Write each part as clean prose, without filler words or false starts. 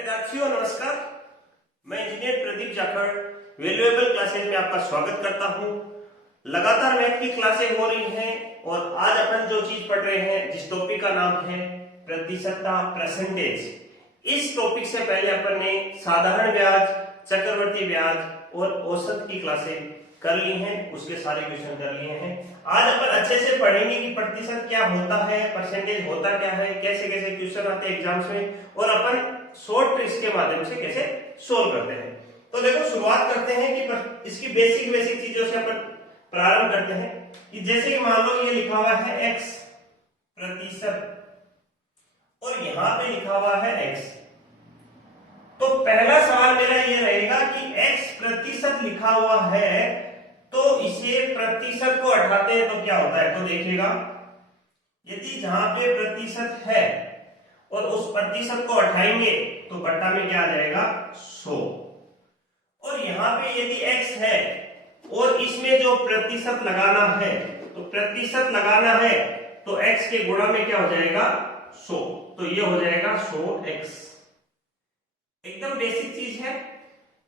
विद्यार्थियों नमस्कार। मैं engineer Pradeep Jakhar valuable classes में आपका स्वागत करता हूं। लगातार मैथ की क्लासें हो रही हैं और आज अपन जो चीज पढ़ रहे हैं, जिस टॉपिक का नाम है प्रतिशतता, परसेंटेज। इस टॉपिक से पहले अपन ने साधारण ब्याज, चक्रवर्ती ब्याज और औसत की क्लासें कर ली हैं, उसके सारे क्वेश्चन कर लिए हैं। आज अपन अच्छे से पढ़ेंगे कि प्रतिशत क्या होता है, परसेंटेज होता क्या है, कैसे कैसे क्वेश्चन आते हैं एग्जाम्स में और अपन शॉर्ट ट्रिक्स के माध्यम से कैसे सोल्व करते हैं। तो देखो शुरुआत करते हैं कि इसकी बेसिक चीजों से अपन प्रारंभ करते हैं कि जैसे कि मान लो ये लिखा हुआ है x प्रतिशत और यहां पे लिखा हुआ है x। तो पहला सवाल मेरा ये रहेगा कि x प्रतिशत लिखा हुआ है तो इसे प्रतिशत को हटाते हैं तो क्या होता है। तो देखिएगा, यदि जहां पे प्रतिशत है और उस प्रतिशत को हटाएंगे तो बट्टा में क्या आ जाएगा 100। और यहां पे यदि x है और इसमें जो प्रतिशत लगाना है, तो प्रतिशत लगाना है तो x के गुणा में क्या हो जाएगा 100, तो ये हो जाएगा 100x। एकदम बेसिक चीज है।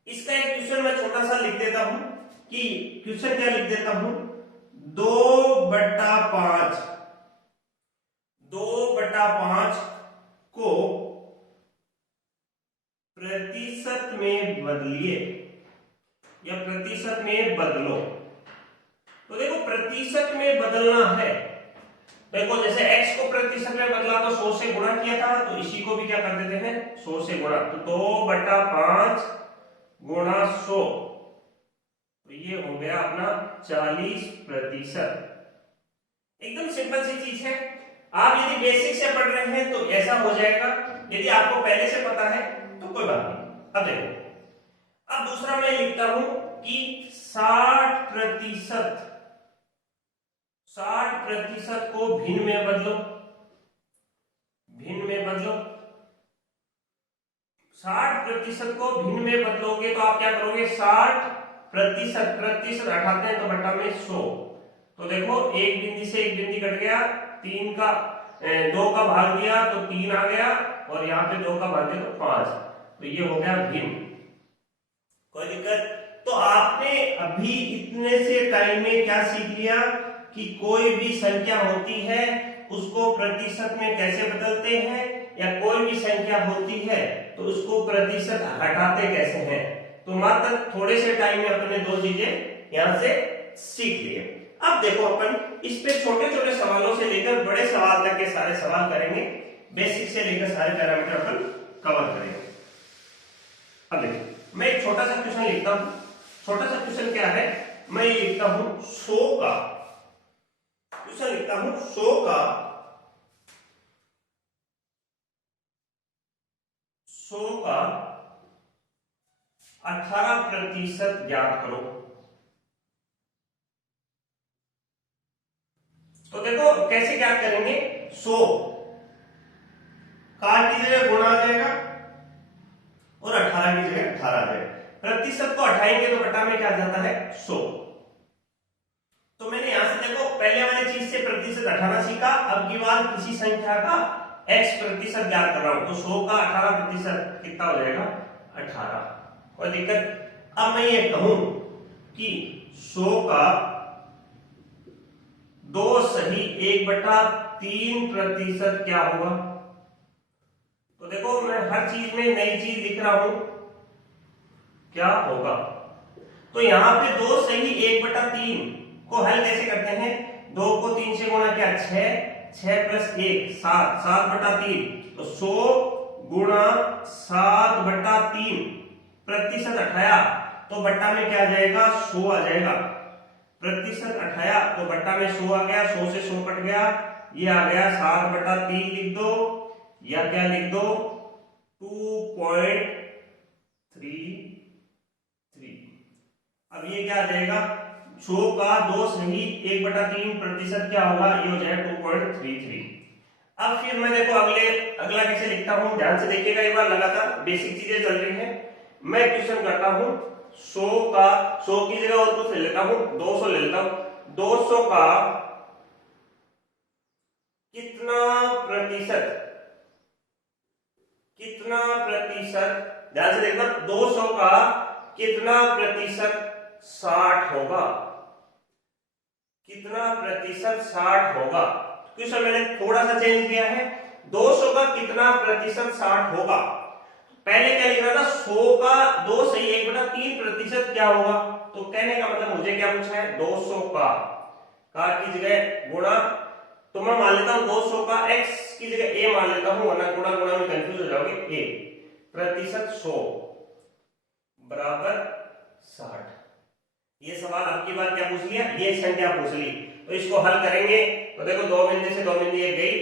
इसका एक क्वेश्चन मैं छोटा सा लिख देता हूं कि क्वेश्चन क्या लिख देता हूं, 2/5 को प्रतिशत में बदलिए या प्रतिशत में बदलो। तो देखो प्रतिशत में बदलना है, देखो जैसे x को प्रतिशत में बदला तो 100 से गुणा किया था, तो इसी को भी क्या कर देते हैं 100 से गुणा। तो 2/5 गुणा 100, तो ये हो गया अपना 40%। एकदम सिंपल सी चीज है। आप यदि बेसिक से पढ़ रहे हैं तो ऐसा हो जाएगा, यदि आपको पहले से पता है तो कोई बात नहीं। अब देखो, अब दूसरा मैं लिखता हूं कि 60% को भिन्न में बदलो, भिन्न में बदलो। 60% को भिन्न में बदलोगे तो आप क्या करोगे, 60% प्रतिशत हटाते हैं तो बट्टा में 100। तो देखो एक बिंदी से एक बिंदी कट गया, 2 का भाग दिया तो 3 आ गया और यहाँ पे 2 का भाग दिया तो 5, तो ये हो गया भिन्न। कोई दिक्कत। तो आपने अभी इतने से टाइम में क्या सीख लिया कि कोई भी संख्या होती है उसको प्रतिशत में कैसे बदलते हैं, या कोई भी संख्या होती है तो उसको प्रतिशत हटाते कैसे हैं। तो मात्र थोड़े से टाइम में अपने 2 चीजें यहां से सीख लिए। अब देखो अपन इस पे छोटे छोटे सवालों से लेकर बड़े सवाल तक के सारे सवाल करेंगे, बेसिक से लेकर सारे पैरामीटर अपन कवर करेंगे। अब देखो मैं एक छोटा सा क्वेश्चन लिखता हूं। छोटा सा क्वेश्चन क्या है, मैं ये लिखता हूं 100 का क्वेश्चन लिखता हूं 100 का 18% ज्ञात करो। तो देखो कैसे ज्ञात करेंगे, 100 का की जगह गुणा आ जाएगा और 18 की जगह 18 आ जाएगा। प्रतिशत को हटाएंगे तो बटा में क्या आ जाता है 100। तो मैंने यहां से देखो पहले वाली चीज से प्रतिशत हटाना सीखा, अब की बार किसी संख्या का x प्रतिशत ज्ञात कर रहा हूं तो 100 का 18% कितना हो जाएगा 18। कोई दिक्कत। अब मैं ये कहूं कि 100 का 2 सही 1/3% क्या होगा। तो देखो मैं हर चीज में नई चीज लिख रहा हूं, क्या होगा। तो यहां पे 2 सही 1/3 को हल कैसे करते हैं, 2 को 3 से गुणा किया 6 प्लस 1 7, 7/3। तो 100 गुणा 7/3 प्रतिशत हटाया तो बट्टा में क्या आ जाएगा 100 आ जाएगा। प्रतिशत हटाया तो बट्टा में 100 आ गया, 100 से 100 कट गया, ये आ गया 7/3 लिख दो या क्या लिख दो 2.33। अब ये क्या आ जाएगा, 100 का 2 सही 1/3% क्या होगा, ये हो जाएगा 2.33। अब फिर मैं देखो अगला कैसे लिखता हूं, ध्यान से देखिएगा एक बार, लगातार बेसिक चीजें चल रही हैं। मैं क्वेश्चन करता हूं 100 की जगह और कुछ ले लेता हूं, 200 ले लेता हूं। 200 का कितना प्रतिशत प्रतिशत, ध्यान से देखना, 200 का कितना प्रतिशत 60 होगा, कितना प्रतिशत 60 होगा। क्वेश्चन मैंने थोड़ा सा चेंज किया है, 200 का कितना प्रतिशत 60 होगा। पहले क्या लिख रहा था, 100 का 2 सही 1/3 प्रतिशत क्या होगा। तो कहने का मतलब मुझे क्या पूछा है, 200 का की जगह गुणा, तो मैं मान लेता हूं 200 का x की जगह a मान लेता हूं, वरना गुणा गुणा में कंफ्यूज हो जाओगे। a प्रतिशत 100 बराबर 60। ये सवाल आपकी बार क्या पूछ लिया, ये संख्या पूछ ली, तो इसको हल करेंगे तो देखो 2 बिंदु से 2 बिंदु ये गई,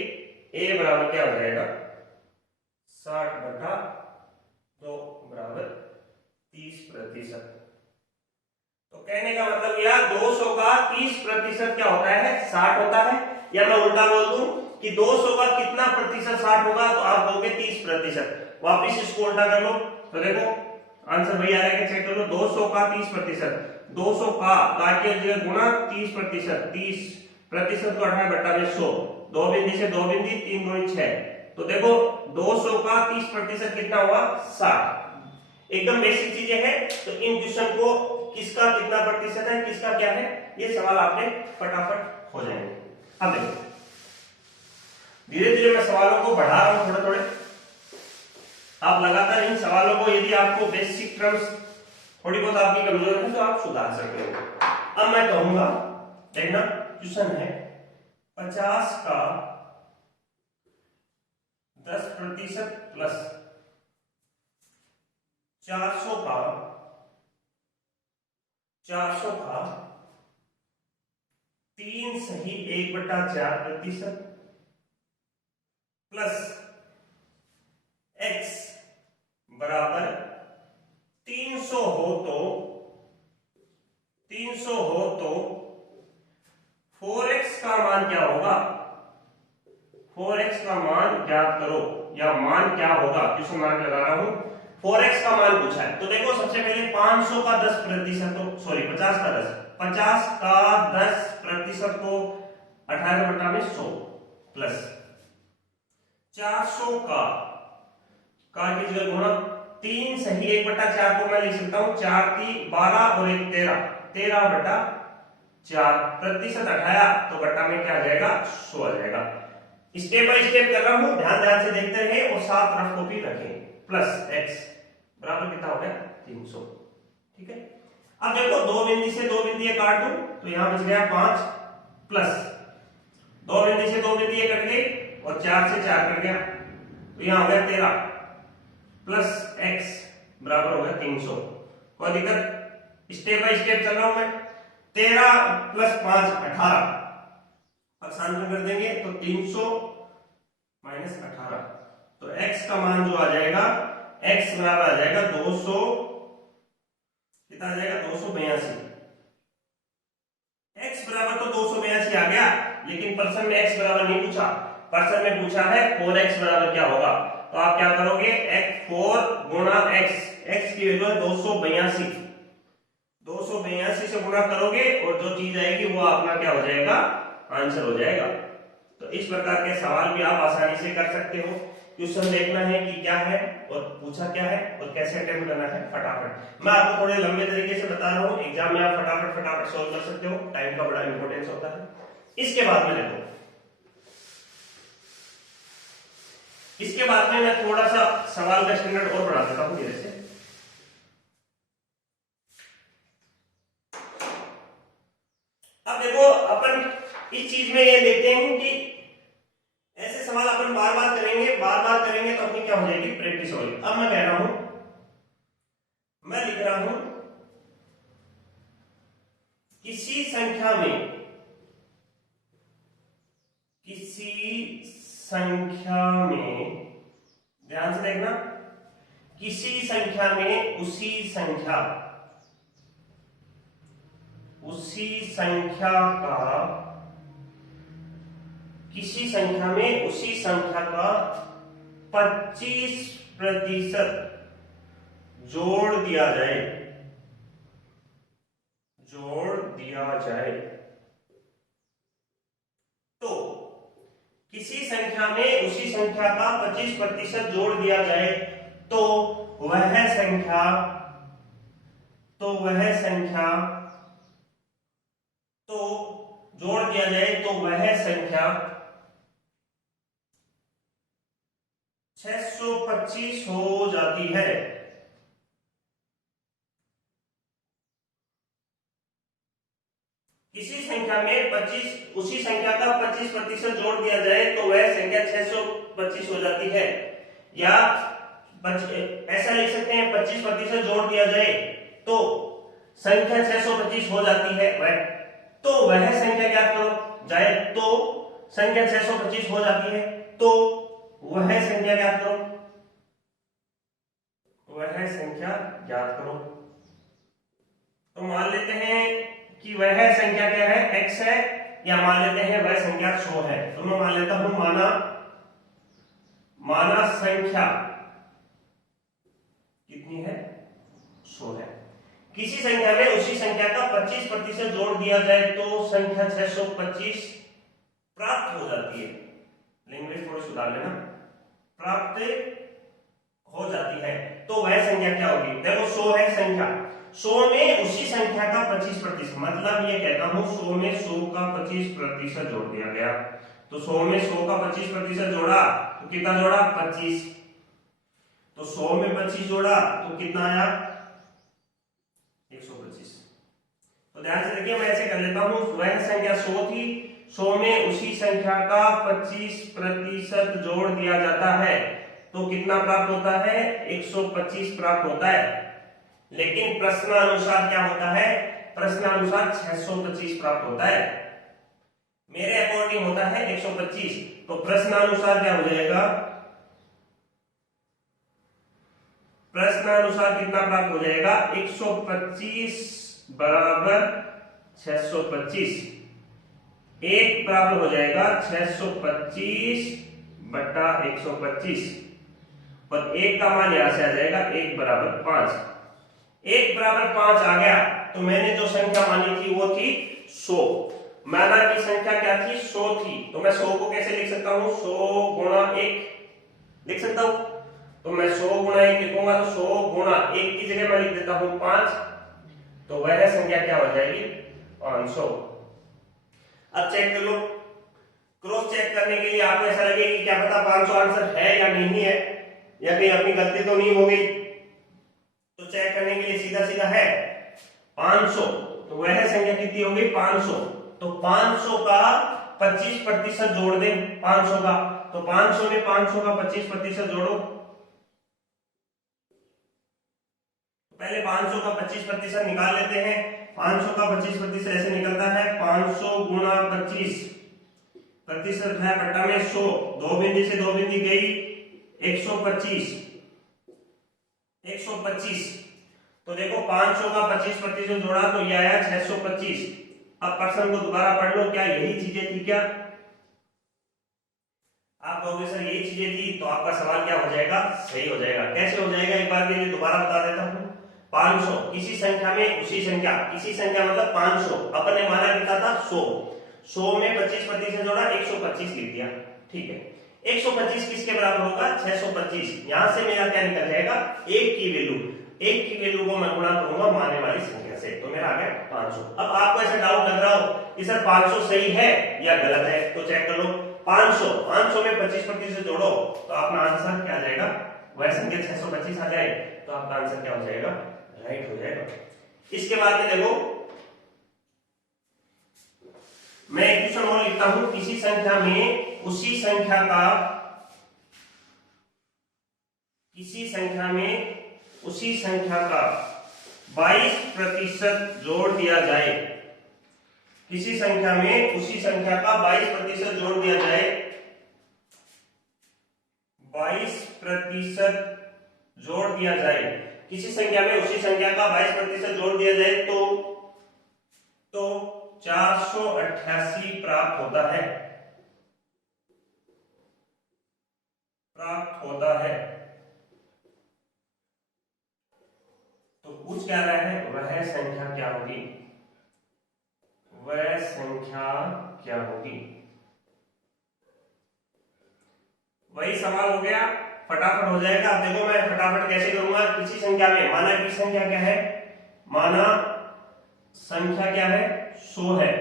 a बराबर क्या हो जाएगा 60/2 बराबर 30%। तो कहने का मतलब यह 200 का 30% क्या होता है 60 होता है। या मैं उल्टा बोल दूं कि 200 का कितना प्रतिशत 60 होगा, तो आप दोगे 30%। वापिस इसको उल्टा कर लो तो देखो आंसर वही आ रहा है कि चेक कर लो, 200 का 30%, 200 का के जगह गुणा 30%, 30% को 18/100, 2 बिंदु से 2 बिंदु 3 दूनी 6। तो देखो 200 का 30% कितना हुआ 60। एकदम बेसिक चीजें हैं, तो इन क्वेश्चन को किसका कितना प्रतिशत है, किसका क्या है, ये सवाल आपके फटाफट हो जाएंगे। अब देखो धीरे धीरे मैं सवालों को बढ़ा रहा हूं थोड़े थोड़े, आप लगातार इन सवालों को, यदि आपको बेसिक टर्म्स थोड़ी बहुत आपकी कमजोर है तो आप सुधार सकते हो। अब मैं कहूंगा देखना, क्वेश्चन है 50 का 10% प्लस 400 का 3 सही 1/4% प्लस x बराबर 300 हो तो 4x का मान क्या होगा, 4x का मान ज्ञात करो, या मान क्या होगा, क्वेश्चन मार्क लगा रहा हूं। 4x का मान पूछा है, तो देखो सबसे पहले 500 का 10%, तो सॉरी 50 का 10% को 18/100 प्लस 400 का की जगह गुणा 3 सही 1/4 को मैं लिख सकता हूं 4 3 12 और 1 13, 13/4 प्रतिशत हटाया तो बट्टा में क्या आ जाएगा 100 आ जाएगा। स्टेप बाय स्टेप कर रहा हूं, ध्यान से देखते रहे और साथ रफ कॉपी रखें। प्लस x बराबर कितना हो गया 300, ठीक है। अब देखो 2 बिंदु से 2 बिंदु ये काट दूं तो यहां बच गया 5 प्लस 2 बिंदु से 2 बिंदु ये कट गए और 4 से 4 कट गया, तो यहां हो गया 13 प्लस x बराबर हो गया 300। कोई दिक्कत, स्टेप बाय स्टेप चल रहा हूं मैं। 13 प्लस 5 18, आसान कर देंगे तो 300 माइनस 18, तो x का मान जो आ जाएगा, x बराबर आ जाएगा 200, कितना आ जाएगा 282। x बराबर तो 282 आ गया, लेकिन पर्सन में x बराबर नहीं पूछा, पर्सन में पूछा है 4x बराबर क्या होगा। तो आप क्या करोगे, x4 गुणा x की वैल्यू है 282, 282 से गुणा करोगे और जो चीज आएगी वो अपना क्या हो जाएगा आंसर हो जाएगा। तो इस प्रकार के सवाल भी आप आसानी से कर सकते हो। क्वेश्चन देखना है कि क्या है और पूछा क्या है और कैसे अटेम्प्ट करना है फटाफट। मैं आपको थोड़े लंबे तरीके से बता रहा हूँ, एग्जाम में आप फटाफट सॉल्व कर सकते हो, टाइम का बड़ा इंपॉर्टेंस होता है। इसके बाद में देखो, इसके बाद में मैं थोड़ा सा सवाल का स्टैंडर्ड और बढ़ा देता हूं धीरे से। अब देखो अपन इस चीज में ये देखते हैं कि ऐसे सवाल अपन बार बार करेंगे तो अपनी क्या हो जाएगी प्रैक्टिस होगी। अब मैं कह रहा हूं, मैं लिख रहा हूं किसी संख्या में ध्यान से देखना, किसी संख्या में उसी संख्या का 25% जोड़ दिया जाए तो किसी संख्या में उसी संख्या का 25% जोड़ दिया जाए तो वह संख्या तो जोड़ दिया जाए तो वह संख्या 625 हो जाती है। किसी संख्या में 25 उसी संख्या का 25% जोड़ दिया जाए तो वह संख्या 625 हो जाती है। या ऐसा लिख सकते हैं 25% जोड़ दिया जाए तो संख्या 625 हो जाती है। वह संख्या ज्ञात करो जाए तो संख्या 625 हो जाती है तो वह संख्या ज्ञात करो। तो मान लेते हैं कि वह संख्या क्या है, x है, या मान लेते हैं वह संख्या 100 है। तो मैं मान लेता हूं माना संख्या कितनी है, 100 है। किसी संख्या में उसी संख्या का 25% जोड़ दिया जाए तो संख्या 625 प्राप्त हो जाती है। लैंग्वेज थोड़ी सुधार लेना, प्राप्त हो जाती है। तो वह संख्या क्या होगी, देखो 100 है संख्या, 100 में उसी संख्या का 25%, मतलब ये कहता हूं 100 में 100 का 25% जोड़ दिया गया। तो 100 में 100 का 25% जोड़ा तो कितना जोड़ा, 25। तो 100 में 25 जोड़ा तो कितना आया, 125। तो ध्यान से देखिए, मैं ऐसे कर लेता हूं, वह संख्या 100 थी, 100 में उसी संख्या का 25% जोड़ दिया जाता है तो कितना प्राप्त होता है, 125 प्राप्त होता है। लेकिन प्रश्नानुसार क्या होता है, प्रश्नानुसार 625 प्राप्त होता है। मेरे अकॉर्डिंग होता है 125, तो प्रश्नानुसार क्या हो जाएगा, प्रश्नानुसार कितना प्राप्त हो जाएगा, 125 बराबर 625, एक बराबर हो जाएगा 625 बटा 125, और एक का मान यहां से आ जाएगा 1 बराबर 5। 1 बराबर 5 आ गया तो मैंने जो संख्या मानी थी वो थी 100। माना की संख्या क्या थी, 100 थी। तो मैं 100 को कैसे लिख सकता हूं, 100 गुणा 1 लिख सकता हूं। तो मैं 100 गुणा 1 लिखूंगा तो 100 गुणा 1 की जगह मैं लिख देता हूं 5, तो वह संख्या क्या हो जाएगी, 500। अब चेक कर लो, क्रॉस चेक करने के लिए आपको ऐसा लगे कि क्या पता 500 आंसर है या नहीं है, या कहीं अपनी गलती तो नहीं हो गई। तो चेक करने के लिए सीधा सीधा है 500, तो वह संख्या कितनी होगी, 500। तो 500 का 25% जोड़ दे, 500 का, तो 500 में 500 का 25% जोड़ो। पहले 500 का 25% निकाल लेते हैं। 500 का 25% ऐसे निकलता है, 500 गुणा 25, प्रतिशत है बट्टा में 100, दो बिंदी से दो बिंदी गई 125। तो देखो 500 का 25% जोड़ा तो ये आया 625। अब प्रश्न को दोबारा पढ़ लो, क्या यही चीजें थी क्या, आप कहोगे सर यही चीजें थी, तो आपका सवाल क्या हो जाएगा, सही हो जाएगा। कैसे हो जाएगा, एक बार के लिए दोबारा बता देता हूं। 500 किसी संख्या में उसी संख्या, किसी संख्या मतलब 500, अपन ने माना कितना था 100 में 25% जोड़ा 125 लिख दिया, ठीक है। 125 किसके बराबर होगा, 625। यहां से मेरा क्या निकल जाएगा, एक की वैल्यू को मैं गुणा करूंगा मानने वाली संख्या से, तो मेरा आ गया 500। अब आपको ऐसा डाउट लग रहा हो कि सर 500 सही है या गलत है, तो चेक कर लो। 500 में 25% जोड़ो तो अपना आंसर क्या आ जाएगा, वह संख्या 625 आ जाए, तो आपका आंसर क्या हो जाएगा, राइट हो जाएगा। इसके बाद में देखो, मैं एक क्वेश्चन और लिखता हूं, किसी संख्या में उसी संख्या का 22% जोड़ दिया जाए, किसी संख्या में उसी संख्या का 22% जोड़ दिया जाए, 22% जोड़ दिया जाए, किसी संख्या में उसी संख्या का 22% जोड़ दिया जाए तो 488 प्राप्त होता है। तो पूछ क्या रहा है, वह संख्या क्या होगी, वही सवाल हो गया। फटाफट हो जाएगा। अब देखो मैं फटाफट कैसे करूंगा, किसी संख्या में माना की संख्या क्या है, माना संख्या क्या है 100 है,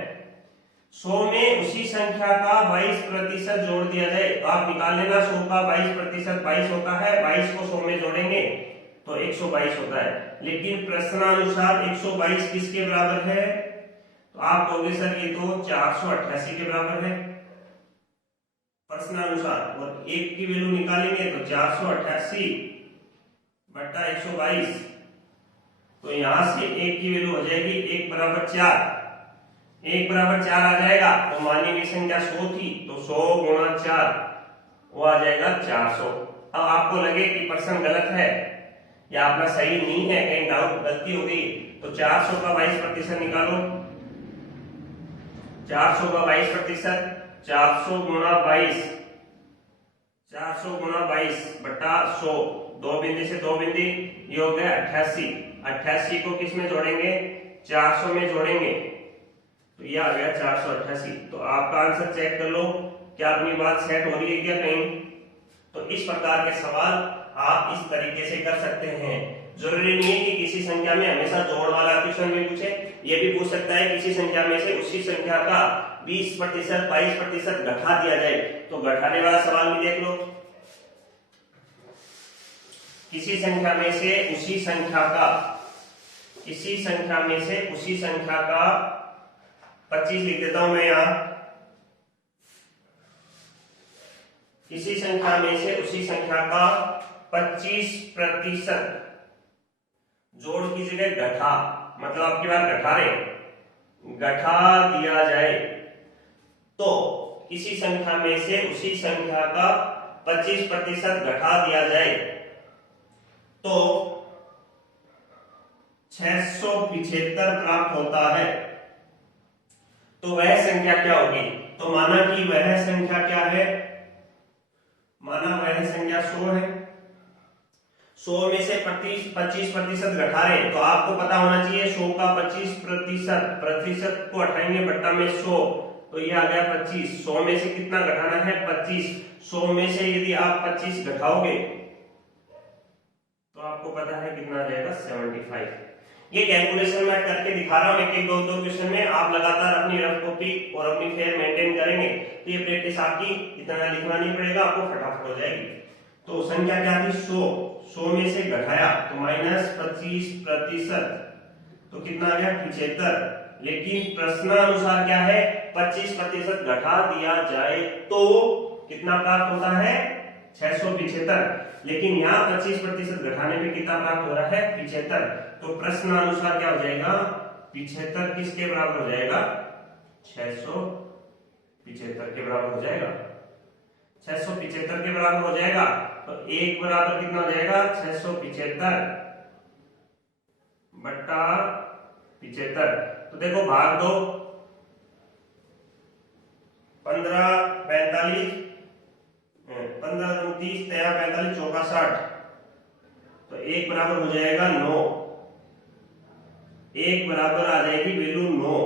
100 में उसी संख्या का 22% जोड़ दिया जाए। तो आप निकाल लेना 100 का 22% 22 होता है, 22 को 100 में जोड़ेंगे तो 122 होता है। लेकिन प्रश्नानुसार 122 किसके बराबर है, तो आप कहोगे सर ये तो 488 के बराबर है प्रश्नानुसार, और एक की वैल्यू निकालेंगे तो 488 बट्टा 122, तो यहां से एक की वैल्यू हो जाएगी 1 बराबर 4, 1 बराबर 4 आ जाएगा। तो मानी हुई संख्या 100 थी तो 100 गुणा 4 वो आ जाएगा 400। अब आपको लगे कि प्रश्न गलत है या अपना सही नहीं है, कहीं डाउट गलती हो गई, तो 400 का 22% निकालो, 400 का 22%, 400 गुणा 22, 400 गुणा 22 बटा 100, दो बिंदी से दो बिंदी, ये हो गया 88, 88 को किस में जोड़ेंगे 400 में जोड़ेंगे तो ये आ गया 488। तो आपका आंसर चेक कर लो, क्या अपनी बात सेट हो रही है क्या कहीं। तो इस प्रकार के सवाल आप इस तरीके से कर सकते हैं। जरूरी नहीं है कि किसी संख्या में हमेशा जोड़ वाला क्वेश्चन में पूछे, ये भी पूछ सकता है किसी संख्या में से उसी संख्या का 20% 22% घटा दिया जाए, तो घटाने वाला सवाल भी देख लो। किसी संख्या में से उसी संख्या का, किसी संख्या में से उसी संख्या का 25 लिख देता हूं मैं यहां, किसी संख्या में से उसी संख्या का 25% जोड़ की जगह घटा, मतलब आपकी बात घटा रहे, घटा दिया जाए, तो किसी संख्या में से उसी संख्या का 25% घटा दिया जाए तो 675 प्राप्त होता है। तो वह संख्या क्या होगी, तो माना कि वह संख्या क्या है, माना वह संख्या 100 है, 100 में से 25% घटा रहे हैं, तो आपको पता होना चाहिए 100 का 25%, प्रतिशत को हटाएंगे बट्टा में 100, तो ये आ गया 25, 100 में से कितना घटाना है 25, 100 में से यदि आप 25 घटाओगे तो आपको पता है कितना आ जाएगा 75। ये कैलकुलेशन मैं करके दिखा रहा हूं, एक दो क्वेश्चन में आप लगातार अपनी रफ कॉपी और अपनी फेयर मेंटेन करेंगे तो ये प्रैक्टिस आपकी इतना लिखना नहीं पड़ेगा, आपको फटाफट हो जाएगी। तो संख्या क्या थी 100, 100 में से घटाया तो -25%, तो कितना आ गया 75। लेकिन प्रश्नानुसार क्या है 25% घटा दिया जाए तो कितना प्राप्त होता है 675, लेकिन यहाँ 25% घटाने में कितना प्राप्त हो रहा है 75। तो प्रश्नानुसार क्या हो जाएगा 75 किसके बराबर हो जाएगा 675 के बराबर हो जाएगा, 675 के बराबर हो जाएगा। तो एक बराबर कितना हो जाएगा 675 बट्टा 75, तो देखो भाग दो, 15 45 15 29 43 चौका 60, तो एक बराबर हो जाएगा 9, एक बराबर आ जाएगी वैल्यू 9,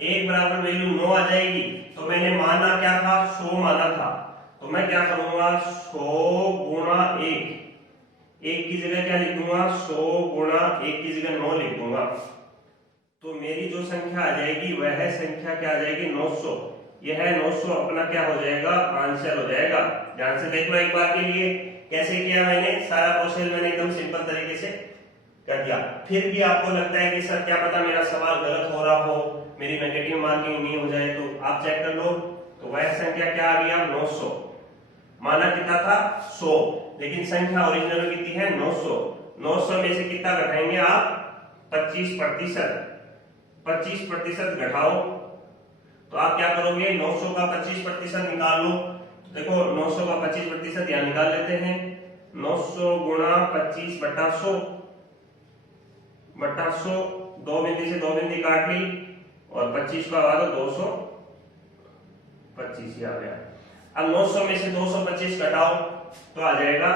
एक बराबर वैल्यू 9 आ जाएगी। तो मैंने माना क्या था 100 माना था, तो मैं क्या करूंगा 100 गुणा 1, एक की जगह क्या लिख दूंगा 100 गुणा 1 की जगह 9 लिख दूंगा, तो मेरी जो संख्या आ जाएगी वह संख्या क्या आ जाएगी 900। यह 900 अपना क्या हो जाएगा आंसर हो जाएगा। ध्यान से देखना एक बार के लिए कैसे किया मैंने, सारा प्रोसेस मैंने एकदम सिंपल तरीके से कर दिया। फिर भी आपको लगता है कि सर क्या पता मेरा सवाल गलत हो रहा हो, मेरी नेगेटिव मार्किंग नहीं हो जाए, तो आप चेक कर लो। तो वह संख्या क्या आ गया 900, माना कितना था 100, लेकिन संख्या ओरिजिनल कितनी है 900, 900 में से कितना घटाएंगे आप 25%, 25% घटाओ, तो आप क्या करोगे 900 का 25% निकाल लो। तो देखो 900 का 25% यहां निकाल लेते हैं, 900 गुणा 25 बटा 100 बटा 100, दो बिंदी से दो बिंदी काट ली और 25 का आगे 225 आ गया। अब 900 में से 225 घटाओ तो आ जाएगा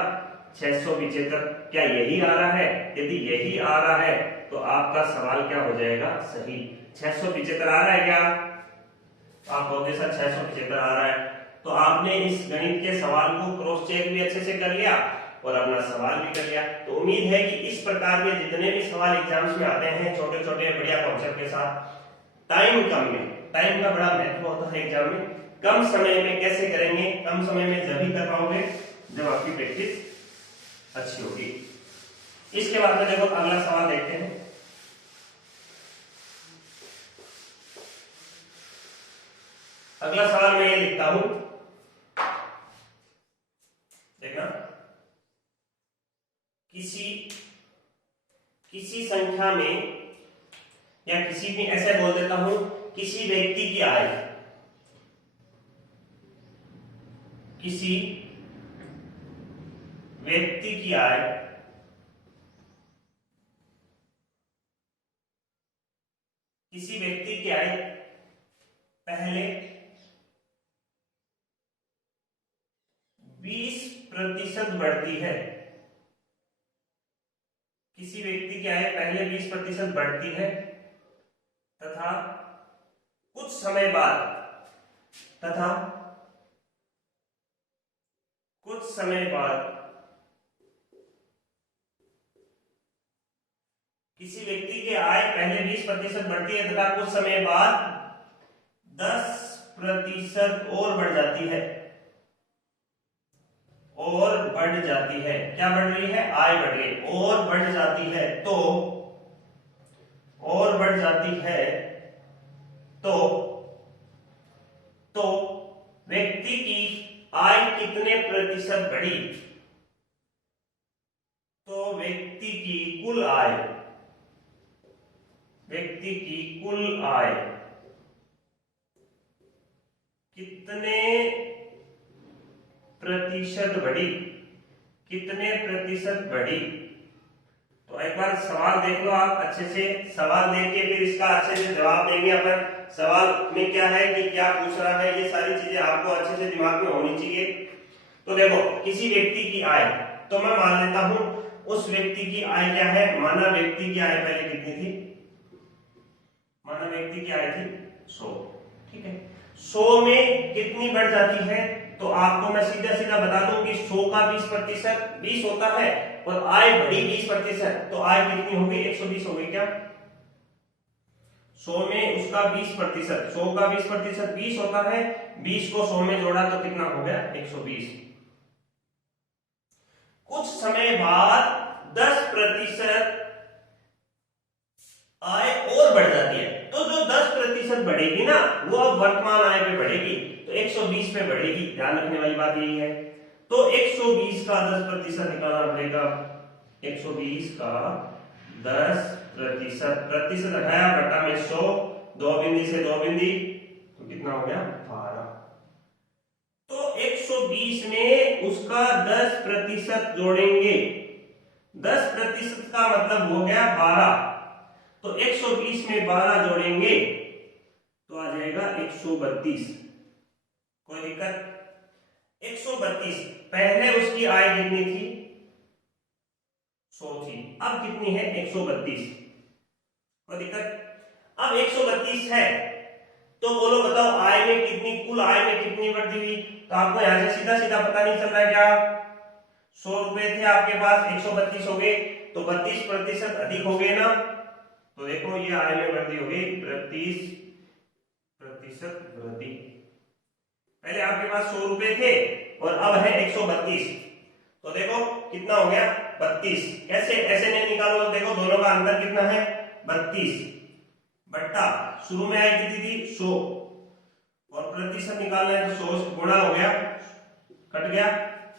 675। क्या यही आ रहा है, यदि यही आ रहा है तो आपका सवाल क्या हो जाएगा सही। 675 आ रहा है क्या, आप बोलते सर 675 आ रहा है, तो आपने इस गणित के सवाल को क्रॉस चेक भी अच्छे से कर लिया और अपना सवाल भी कर लिया। तो उम्मीद है कि इस प्रकार के जितने भी सवाल एग्जाम्स में आते हैं छोटे छोटे बढ़िया कॉन्सेप्ट के साथ, टाइम कम में, टाइम का बड़ा महत्व होता है एग्जाम में, कम समय में कैसे करेंगे, कम समय में जब ही कर पाओगे जब आपकी प्रैक्टिस अच्छी होगी। इसके बाद में देखो अगला सवाल देखते हैं। अगला सवाल मैं ये लिखता हूं, देखना, किसी संख्या में या किसी भी, ऐसे बोल देता हूं, किसी व्यक्ति की आय, किसी व्यक्ति की आय किसी व्यक्ति की आय पहले 20% बढ़ती है, किसी व्यक्ति की आय पहले 20% बढ़ती है तथा कुछ समय बाद किसी व्यक्ति की आय पहले 20% बढ़ती है तथा कुछ समय बाद 10% और बढ़ जाती है, क्या बढ़ रही है, आय बढ़ रही है, और बढ़ जाती है, तो व्यक्ति की आय कितने प्रतिशत बढ़ी, तो व्यक्ति की कुल आय कितने प्रतिशत बढ़ी। तो एक बार सवाल देख लो आप अच्छे से, सवाल देख के फिर इसका अच्छे से जवाब देंगे अपन। सवाल में क्या है कि क्या पूछ रहा है, ये सारी चीजें आपको अच्छे से दिमाग में होनी चाहिए। तो देखो, किसी व्यक्ति की आय, तो मैं मान लेता हूं उस व्यक्ति की आय क्या है, माना व्यक्ति की आय पहले कितनी थी, माना व्यक्ति की आय थी 100, ठीक है, 100 में कितनी बढ़ जाती है, तो आपको मैं सीधा सीधा बता दूं कि 100 का 20% 20 होता है और आय बढ़ी 20%, तो आय कितनी होगी, 120 होगी क्या, 100 में उसका 20%, 100 का 20% 20 होता है, 20 को 100 में जोड़ा तो कितना हो गया, 120। कुछ समय बाद 10% आय और बढ़ जाती है, तो जो 10% बढ़ेगी ना वो अब वर्तमान आय पे बढ़ेगी, तो 120 पे बढ़ेगी, ध्यान रखने वाली बात यही है। तो 120 का 10% निकालना पड़ेगा, 120 का 10%, प्रतिशत हटाया बटा में 100, 2 बिंदी से 2 बिंदी, तो कितना हो गया 12। तो 120 में उसका 10% जोड़ेंगे, 10% का मतलब हो गया 12, तो 120 में 12 जोड़ेंगे तो आ जाएगा 132। कोई दिक्कत, 132, पहले उसकी आय कितनी थी, 100 थी, अब कितनी है 132। कोई दिक्कत, अब 132 है तो बोलो बताओ आय में कितनी, कुल आय में कितनी वृद्धि हुई, तो आपको यहां से सीधा सीधा पता नहीं चल रहा है क्या, 100 रुपए थे आपके पास, 132 हो गए, तो 32% अधिक हो गए ना, तो देखो ये आय में वृद्धि हो गई 32% वृद्धि। पहले आपके पास 100 रुपए थे और अब है 132, तो देखो कितना हो गया 32। कैसे, ऐसे नहीं निकालो, देखो दोनों का अंतर कितना है 32 बट्टा, शुरू में आय कितनी थी 100 और प्रतिशत निकालना है तो 100 गुणा हो गया, कट गया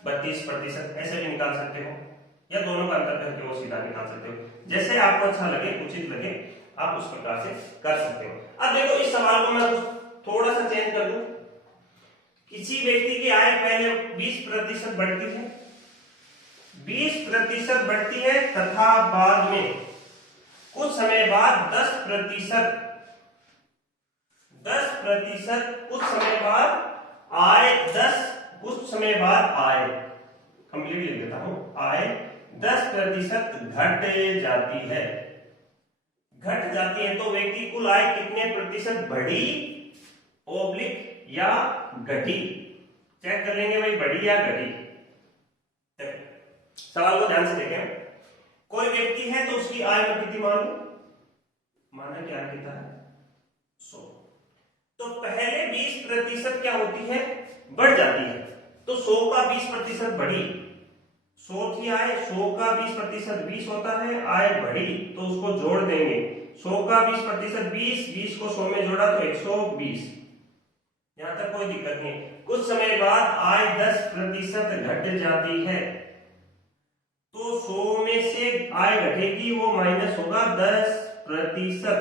32%, ऐसे भी निकाल सकते हो या दोनों का अंतर करके वो सीधा निकाल सकते हो, जैसे आपको अच्छा लगे, उचित लगे आप उस प्रकार से कर सकते हो। अब देखो इस सवाल को मैं थोड़ा सा चेंज कर दूं, किसी व्यक्ति की आय पहले 20% बढ़ती है, 20% बढ़ती है तथा बाद में कुछ समय बाद 10%, कुछ समय बाद आय 10, कुछ समय बाद आय, कंप्लीट लिख देता हूं, आय 10% घट जाती है, तो व्यक्ति कुल आय कितने प्रतिशत बढ़ी ओब्लिक या घटी, चेक कर लेंगे भाई बढ़ी या घटी। सवाल को ध्यान से देखें। कोई व्यक्ति है तो उसकी आय में कितनी माना क्या कितना है 100। तो पहले 20% क्या होती है बढ़ जाती है। तो 100 का 20% बढ़ी, 100 थी आय, 100 का 20% 20 होता है, आय बढ़ी तो उसको जोड़ देंगे। 100 का 20% 20, 20 को 100 में जोड़ा तो 120। यहां तक कोई दिक्कत नहीं। कुछ समय बाद आय 10% घट जाती है, तो 100 में से आय घटेगी, वो माइनस होगा 10%।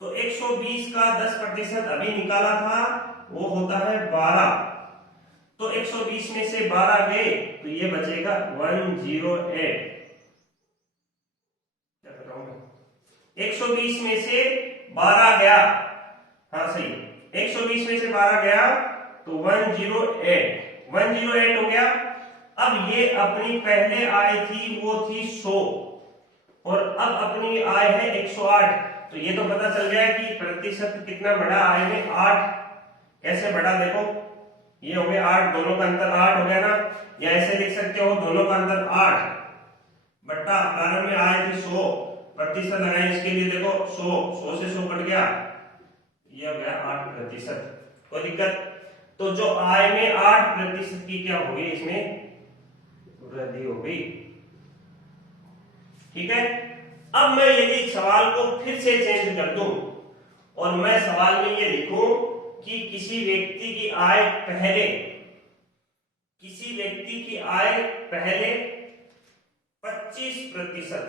तो 120 का 10% अभी निकाला था, वो होता है 12। तो 120 में से 12 गए तो ये बचेगा 108। क्या कर रहा हूं मैं, 120 में से 12 गया, हाँ सही, 120 में से 12 गया तो 108 हो गया। अब ये अपनी पहले आय थी वो थी 100 और अब अपनी आय है 108। तो ये तो पता चल गया कि प्रतिशत कितना बढ़ा आय में, 8। कैसे बढ़ा देखो, ये हो गया 8, दोनों का अंतर 8 हो गया ना, या ऐसे लिख सकते हो दोनों का अंतर 8 बट्टा प्रारंभ में आय थी 100, प्रतिशत लगाए इसके लिए देखो 100 से 100 कट गया, ये हो गया 8%। कोई दिक्कत। तो जो आय में 8% की क्या हो गई, इसमें वृद्धि हो गई। ठीक है। अब मैं यदि सवाल को फिर से चेंज कर दूं और मैं सवाल में ये लिखूं कि किसी व्यक्ति की आय पहले 25%,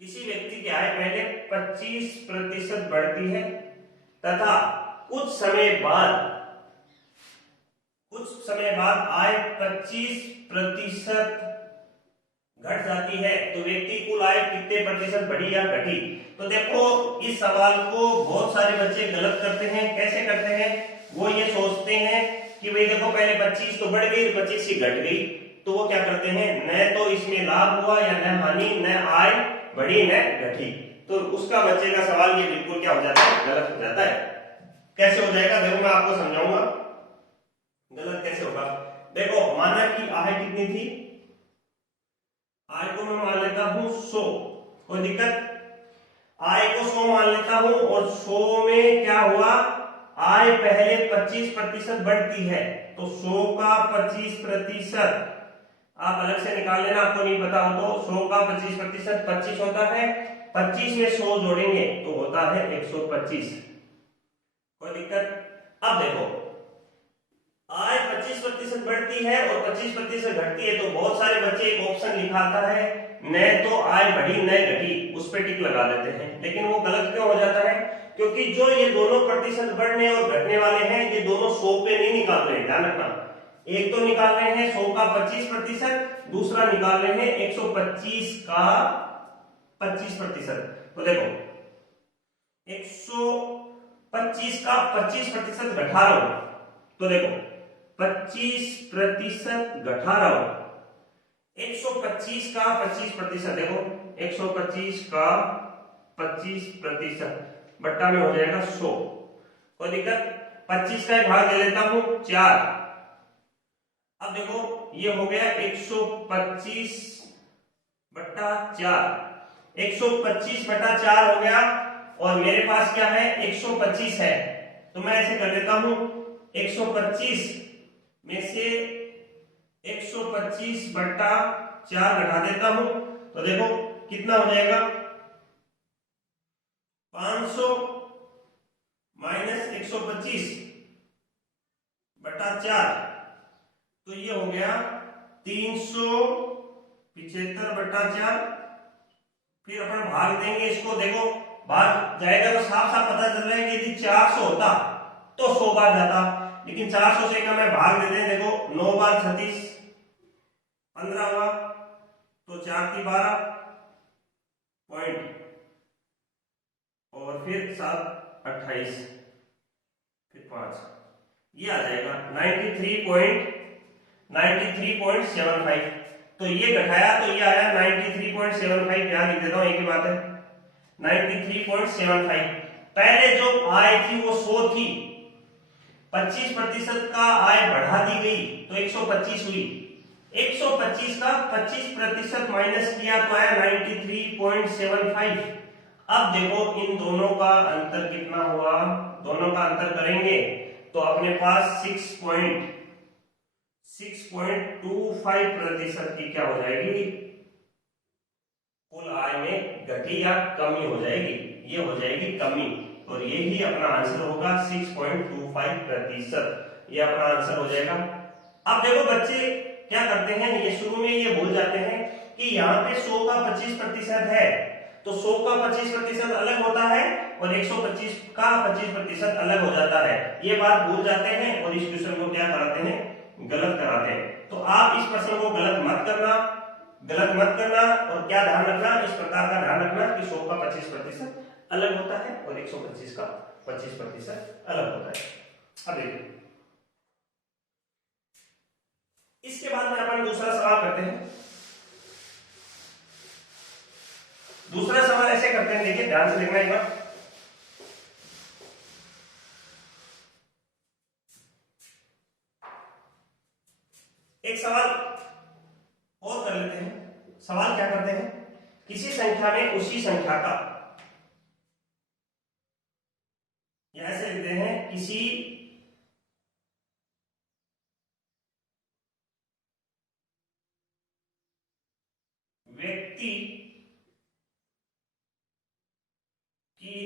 किसी व्यक्ति की आय पहले 25% बढ़ती है तथा कुछ समय बाद आय 25% घट जाती है, तो व्यक्ति कुल आय कितने प्रतिशत बढ़ी या घटी। तो देखो इस सवाल को बहुत सारे बच्चे गलत करते हैं। कैसे करते हैं, वो ये सोचते हैं कि भाई देखो पहले 25 तो बढ़ गई, 25 ही घट गई, तो वो क्या करते हैं, न तो इसमें लाभ हुआ या न हानि, न आय बढ़ी न घटी। तो उसका बच्चे का सवाल ये बिल्कुल क्या हो जाता है, गलत हो जाता है। कैसे हो जाएगा देखो मैं आपको समझाऊंगा गलत कैसे होगा। देखो माना कि आय कितनी थी, आय को मैं मान लेता हूं 100, कोई दिक्कत। आय को 100 मान लेता हूं और 100 में क्या हुआ, आय पहले 25% बढ़ती है, तो 100 का 25% आप अलग से निकाल लेना, आपको नहीं पता हो तो 100 का 25% 25 होता है, 25 में 100 जोड़ेंगे तो होता है 125। कोई दिक्कत। अब देखो आय 25% बढ़ती है और 25% घटती है, तो बहुत सारे बच्चे एक ऑप्शन लिखाता है न तो आय बढ़ी न घटी, उस पे टिक लगा देते हैं। लेकिन वो गलत क्यों हो जाता है, क्योंकि जो ये दोनों प्रतिशत बढ़ने और घटने वाले हैं ये दोनों 100 पे नहीं निकाल रहे हैं, ध्यान रखना। एक तो निकाल रहे हैं 100 का 25%, दूसरा निकाल रहे हैं 125 का 25%। तो देखो 125 का 25% घटा रहा हूं, तो देखो 25% घटा रहा हूं, 125 का 25%, देखो 125 का 25% बट्टा में हो जाएगा 100। कोई दिक्कत। 25 का एक भाग दे लेता हूं 4। अब देखो ये हो गया 125 बट्टा 4, 125 बट्टा 4 हो गया और मेरे पास क्या है 125 है, तो मैं ऐसे कर देता हूं 125 में से 125 बट्टा 4 घटा देता हूं, तो देखो कितना हो जाएगा 500 माइनस 125 बट्टा 4, तो ये हो गया 375 बट्टा 4। फिर अपन भाग देंगे इसको, देखो भाग जाएगा तो साफ साफ पता चल रहा है कि यदि 400 होता तो 100 बार जाता, लेकिन 400 से का मैं भाग देते हैं, देखो 9 बार 36, 15 हुआ तो 4 की 12 पॉइंट और फिर 7 28 फिर 5, ये आ जाएगा 93.75। तो ये घटाया तो ये आया 93.75, यहां लिख देता हूं एक ही बात है 93.75। पहले जो आय थी वो 100 थी, 25% का आय बढ़ा दी गई तो 125 हुई। 125 का 25% माइनस किया तो आया 93.75। अब देखो इन दोनों का अंतर कितना हुआ, दोनों का अंतर करेंगे तो अपने पास 6.25% की क्या हो जाएगी, कुल आय में घटी या कमी हो जाएगी, ये हो जाएगी कमी। और यही अपना आंसर होगा 6.25%, ये अपना आंसर हो जाएगा। अब देखो बच्चे क्या करते हैं, ये शुरू में ये भूल जाते हैं कि यहाँ पे 100 का 25% है तो 100 का 25% अलग होता है और 125 का 25% अलग हो जाता है। ये बात भूल जाते हैं और इस क्वेश्चन को क्या कराते हैं, गलत कराते हैं। तो आप इस प्रश्न को गलत मत करना और क्या ध्यान रखना, इस प्रकार का ध्यान रखना कि 100 का 25% अलग होता है और 125 का 25% अलग होता है। अब देखिए इसके बाद में अपन दूसरा सवाल करते हैं। दूसरा सवाल ऐसे करते हैं, देखिए ध्यान से देखना एक बार। एक सवाल और कर लेते हैं। सवाल क्या करते हैं, किसी संख्या में उसी संख्या का, या ऐसे लिखते हैं किसी व्यक्ति की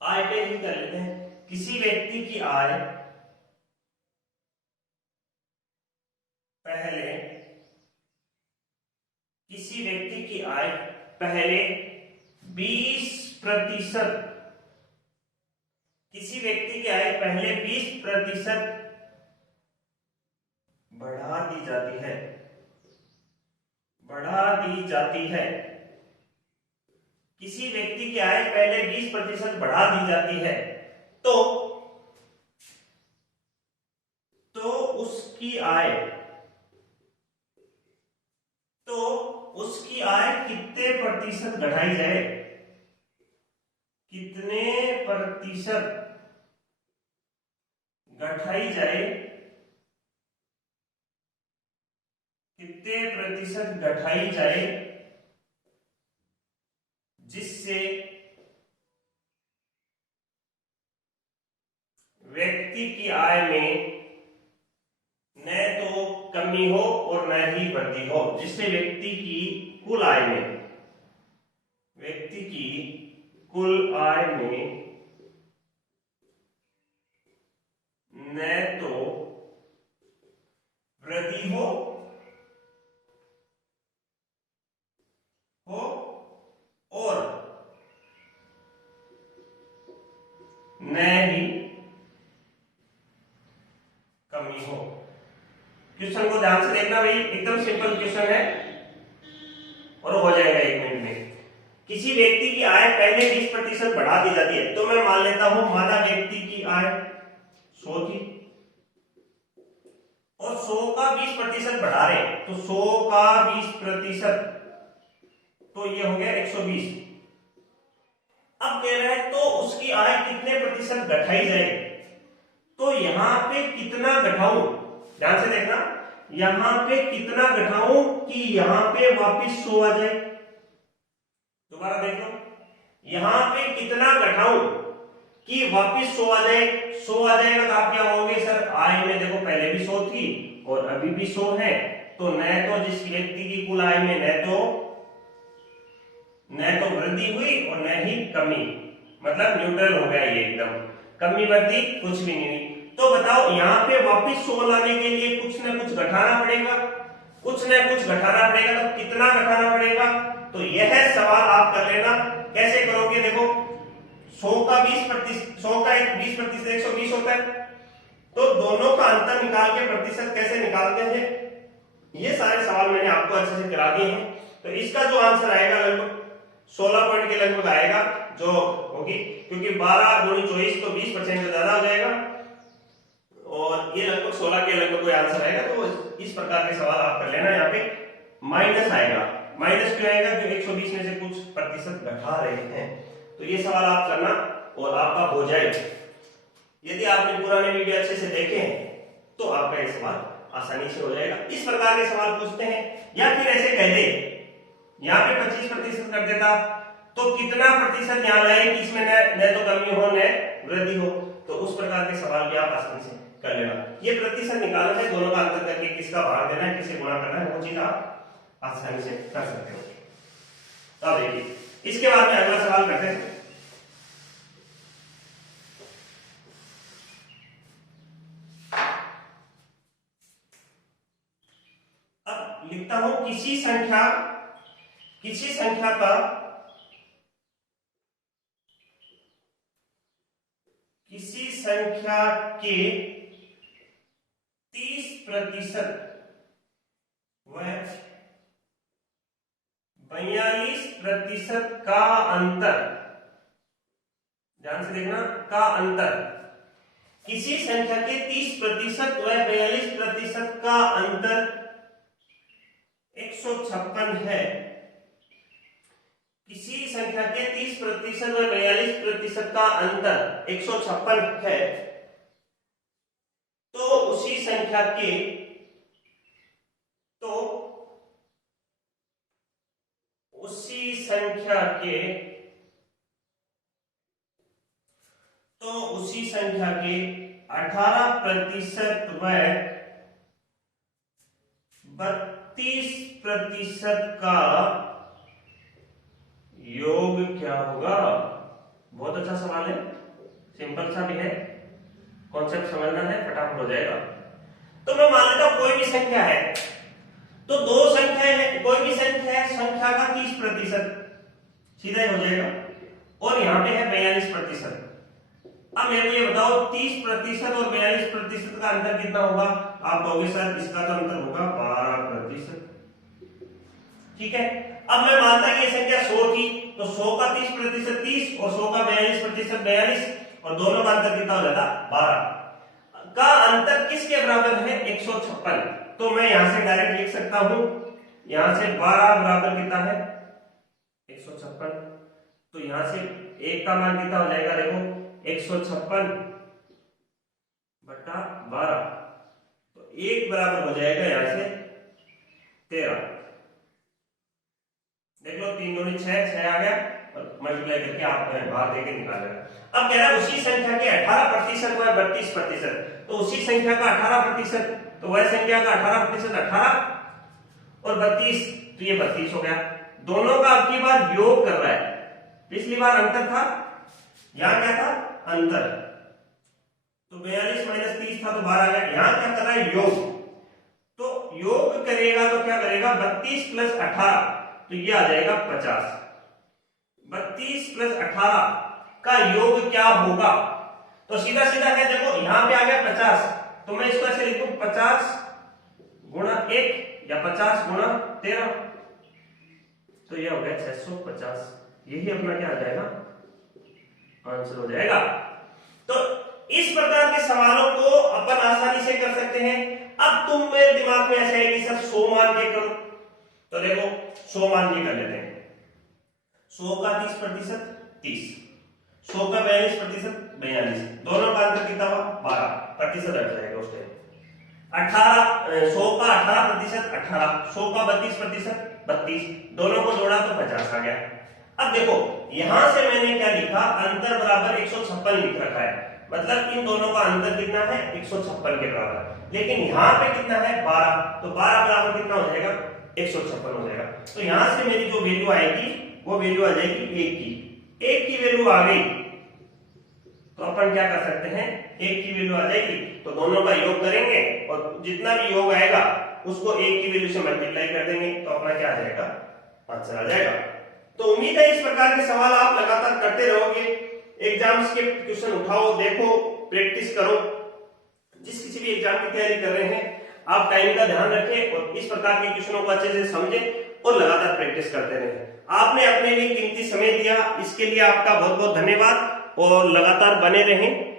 आय पे ही कर लेते हैं, किसी व्यक्ति की आय पहले, किसी व्यक्ति की आय पहले 20%, किसी व्यक्ति की आय पहले 20% बढ़ा दी जाती है, किसी व्यक्ति की आय पहले 20% बढ़ा दी जाती है तो उसकी आय कितने प्रतिशत घटाई जाए, कितने प्रतिशत घटाई जाए, कितने प्रतिशत घटाई जाए जिससे व्यक्ति की आय में न तो कमी हो और न ही वृद्धि हो, जिससे व्यक्ति की कुल आय में, व्यक्ति की कुल आय में न तो वृद्धि हो और न ही कमी हो। क्वेश्चन को ध्यान से देखना भाई, एकदम सिंपल क्वेश्चन है और हो जाएगा 1 मिनट में। किसी व्यक्ति की आय पहले 20% बढ़ा दी जाती है, तो मैं मान लेता हूं माना व्यक्ति की आय 100 थी और 100 का 20% बढ़ा रहे हैं तो 100 का 20% तो ये हो गया 120। अब कह रहा है तो उसकी आय कितने प्रतिशत घटाई जाए, तो यहां पे कितना घटाऊं, ध्यान से देखना, यहां पे कितना घटाऊं कि यहां पे वापस 100 आ जाए। दोबारा देखो, यहां पे कितना घटाऊं कि वापस 100 आ जाए। 100 आ जाएगा तो आप क्या होंगे, सर आय में देखो पहले भी 100 थी और अभी भी 100 है, तो न तो जिस व्यक्ति की कुल आय में न तो वृद्धि हुई और न ही कमी, मतलब न्यूट्रल हो गया, ये एकदम कमी वृद्धि कुछ भी नहीं हुई। तो बताओ यहाँ पे वापस 100 लाने के लिए कुछ न कुछ घटाना पड़ेगा, तो कितना घटाना पड़ेगा, तो यह सवाल आप कर लेना। कैसे करोगे, देखो 100 का 20% 120 होता है, तो दोनों का अंतर निकाल के प्रतिशत कैसे निकालते हैं, ये सारे सवाल मैंने आपको अच्छे से करा दिए हैं। तो इसका जो आंसर आएगा लगभग 16 पॉइंट के लगभग आएगा जो होगी, क्योंकि 12 दूनी 24 तो 20% से ज्यादा हो जाएगा और ये लगभग 16 के लगभग कोई आंसर आएगा। तो इस प्रकार के सवाल आप कर लेना। यहाँ पे माइनस आएगा, माइनस क्यों आएगा, क्योंकि 120 में से कुछ प्रतिशत घटा रहे हैं। तो ये सवाल आप करना और आपका हो जाए यदि आपने पुराने वीडियो अच्छे से देखे हैं तो आपका ये सवाल आसानी से हो जाएगा। इस प्रकार के सवाल पूछते हैं, या फिर ऐसे कह दे यहाँ पे 25% कर देता तो कितना प्रतिशत यहाँ लाए कि इसमें न तो कमी हो न वृद्धि हो, तो उस प्रकार के सवाल भी आप आसानी से कर लेना। ये प्रतिशत निकालना है, दोनों का अंतर करके किसका भाग देना है, किसे गुणा करना है, वो चीज आप आसानी से कर सकते हो। तो देखिए इसके बाद में अगला सवाल करते हैं। अब लिखता हूं किसी संख्या के 30% व 42% का अंतर, ध्यान से देखना, का अंतर, किसी संख्या के 30% व 42% का अंतर 156 है। किसी संख्या के 30% व 42% का अंतर 156 है, तो उसी संख्या के 18% व 32% का योग क्या होगा। बहुत अच्छा सवाल है, सिंपल सा भी है, कॉन्सेप्ट समझना है, फटाफट हो जाएगा। तो मैं मान लेता हूं कोई भी संख्या है, तो दो संख्याएं हैं, कोई भी संख्या है, संख्या का 30% सीधा ही हो जाएगा, और यहाँ पे है 42%। अब मेरे को ये बताओ 30% और 42% का अंतर कितना होगा। आप कहोगे सर इसका तो अंतर होगा 12%, ठीक है। अब मैं मानता कि ये संख्या 100 थी, तो 100 का 30% 30 और 100 का 42% 42, और दोनों का अंतर कितना हो जाता 12। का अंतर किसके बराबर है 156। तो मैं यहां से डायरेक्ट लिख सकता हूं, यहां से 12 बराबर कितना है 156, तो यहां से एक का मान कितना हो जाएगा, देखो 156 बटा 12, तो एक बराबर हो जाएगा यहां से 13। देख लो 3 दूनी 6 आ गया, और मल्टीप्लाई करके आप बाहर देके निकाल लेना। अब कह रहा है उसी संख्या के 18% व 32%, तो उसी संख्या का 18%, तो वह संख्या का 18% 18 और 32, तो ये 32 हो गया। दोनों का अब की बार योग कर रहा है, पिछली बार अंतर था, यहां क्या था अंतर, तो 42 माइनस 30 था तो 12 आ गया। यहां क्या कर रहा है योग, तो योग करेगा तो क्या करेगा 32 प्लस 18, तो ये आ जाएगा 50। 32 प्लस 18 का योग क्या होगा, तो सीधा सीधा है, देखो यहां पे आ गया 50, तो मैं इसको ऐसे लिखूं 50 गुणा 1 या 50 गुणा 13, तो ये हो गया 650। यही अपना क्या आ जाएगा आंसर हो जाएगा। तो इस प्रकार के सवालों को अपन आसानी से कर सकते हैं। अब तुम मेरे दिमाग में ऐसे है कि सर 100 मान के करो, तो देखो 100 मान के कर लेते हैं। 100 का 30% 30, 100 का 42% 42, दोनों का अंतर कितना हुआ 12% हट जाएगा उस टाइम। 100 का 18% 18, 100 का 32% 32, दोनों को जोड़ा तो 50 आ गया। अब देखो यहां से मैंने क्या लिखा, अंतर बराबर 156 लिख रखा है, मतलब इन दोनों का अंतर कितना है 156 के बराबर, लेकिन यहां पे कितना है 12, तो 12 बराबर कितना हो जाएगा 156 हो जाएगा। तो यहां से मेरी जो वैल्यू आएगी वो वैल्यू आ जाएगी 1 की वैल्यू आ गई, तो अपन क्या कर सकते हैं 1 की वैल्यू आ जाएगी तो दोनों का योग करेंगे और जितना भी योग आएगा उसको 1 की वैल्यू से मल्टीप्लाई कर देंगे, तो अपना क्या आ जाएगा आंसर आ जाएगा। तो उम्मीद है इस प्रकार के सवाल आप लगातार करते रहोगे, एग्जाम्स के क्वेश्चन उठाओ, देखो, प्रैक्टिस करो। जिस किसी भी एग्जाम की तैयारी कर रहे हैं आप टाइम का ध्यान रखें और इस प्रकार के क्वेश्चनों को अच्छे से समझें और लगातार प्रैक्टिस करते रहें। आपने अपने लिए कीमती समय दिया, इसके लिए आपका बहुत बहुत धन्यवाद और लगातार बने रहें।